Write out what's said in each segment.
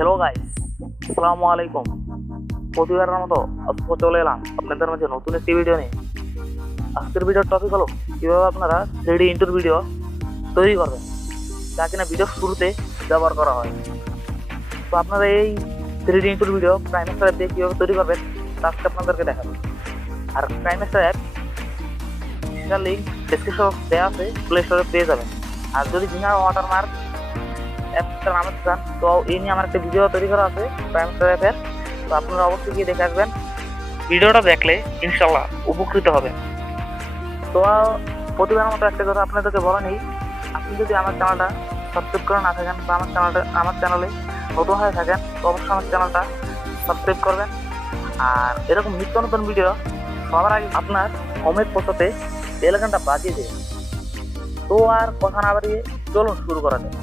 Hello guys, আসসালামু আলাইকুম। প্রতিবারের মতো আজকে চলে এলাম আপনাদের মাঝে নতুন একটি ভিডিও নিয়ে। আজকের ভিডিওর টপিক হলো কীভাবে আপনারা 3D ইন্ট্রো ভিডিও তৈরি করবেন, যা কিনা ভিডিওর শুরুতে ব্যবহার করা হয়। তো আপনারা এই 3D ইন্ট্রো ভিডিও কিনেমাস্টার অ্যাপ দিয়ে কীভাবে তৈরি করবেন তা আজকে আপনাদেরকে দেখাবো। আর কিনেমাস্টার অ্যাপ সেটার লিঙ্ক ডেসক্রিপশন দেওয়া আছে, প্লে স্টোরে পেয়ে যাবেন। আর যদি বিনা ওয়াটারমার্ক অ্যাপটা নামাতে চান তো এই নিয়ে আমার একটা ভিডিও তৈরি করা আছে কিনেমাস্টার অ্যাপের, তো আপনারা অবশ্যই গিয়ে দেখে আসবেন। ভিডিওটা দেখলে ইনশাল্লাহ উপকৃত হবেন। তো প্রতিবারের মতো একটা কথা আপনাদেরকে বলা নেই, আপনি যদি আমার চ্যানেলটা সাবস্ক্রাইব করে না থাকেন বা আমার চ্যানেলে নতুন হয়ে থাকেন তো অবশ্যই আমার চ্যানেলটা সাবস্ক্রাইব করবেন। আর এরকম নিত্য নতুন ভিডিও সবার আগে আপনার হোমের পৌঁছাতে বেল আইকনটা বাজিয়ে দেবেন। তো আর কথা না বাড়িয়ে চলুন শুরু করা যাক।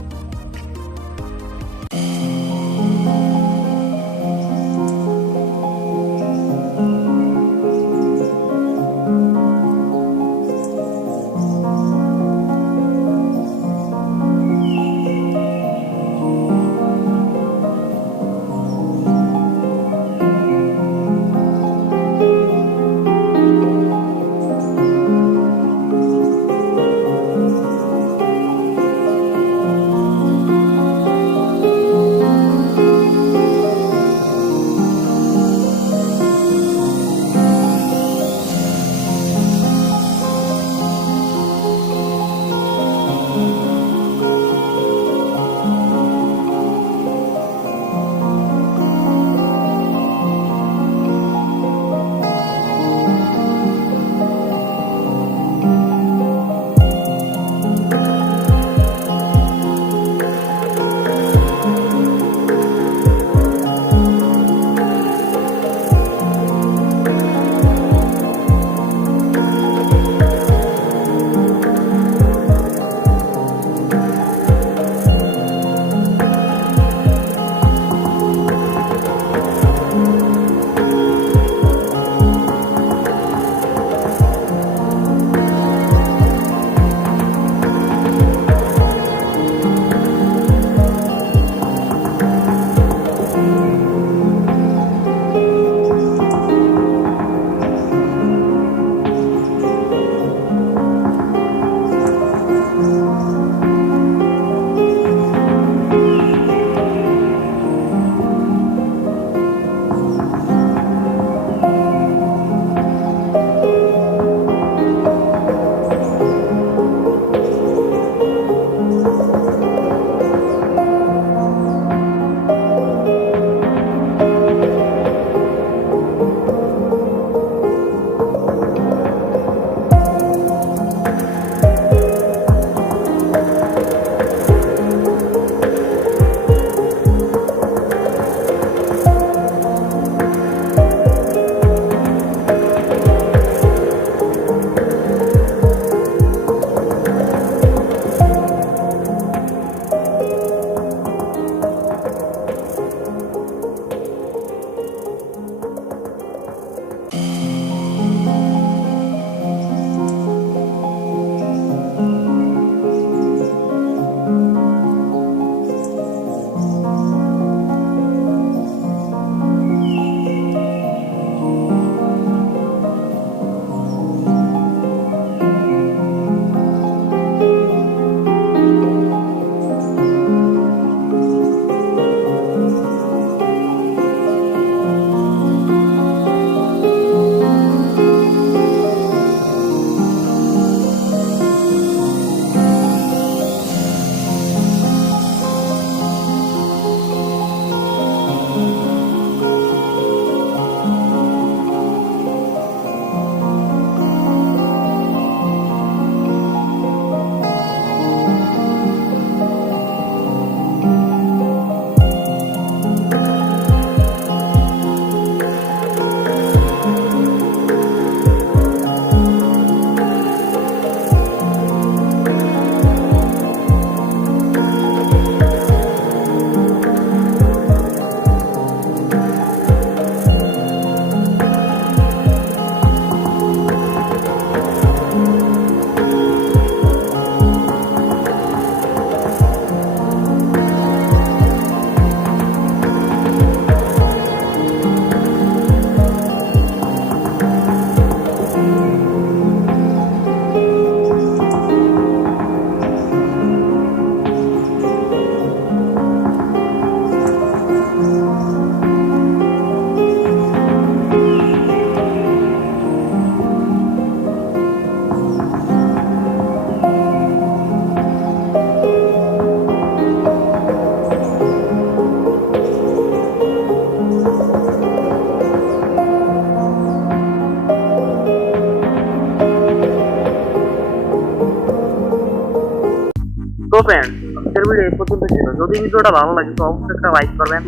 যদি ভিডিওটা ভালো লাগে তো অবশ্যই একটা লাইক করবেন।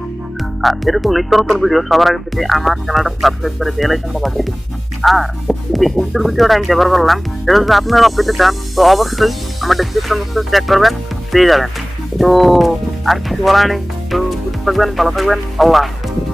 আর এরকম নিত্য নতুন ভিডিও সবার আগে পেতে আমার চ্যানেলটা সাবস্ক্রাইব করে বেল আইকনটা বাজিয়ে দিন। আর যে ইন্টার ভিডিওটা আমি ব্যবহার করলাম এটা যদি আপনারা পেতে চান তো অবশ্যই আমার ডেসক্রিপশন বক্সে চেক করবেন, পেয়ে যাবেন। তো আর কিছু বলার নেই, তো সুস্থ থাকবেন, ভালো থাকবেন, আল্লাহ হাফেজ।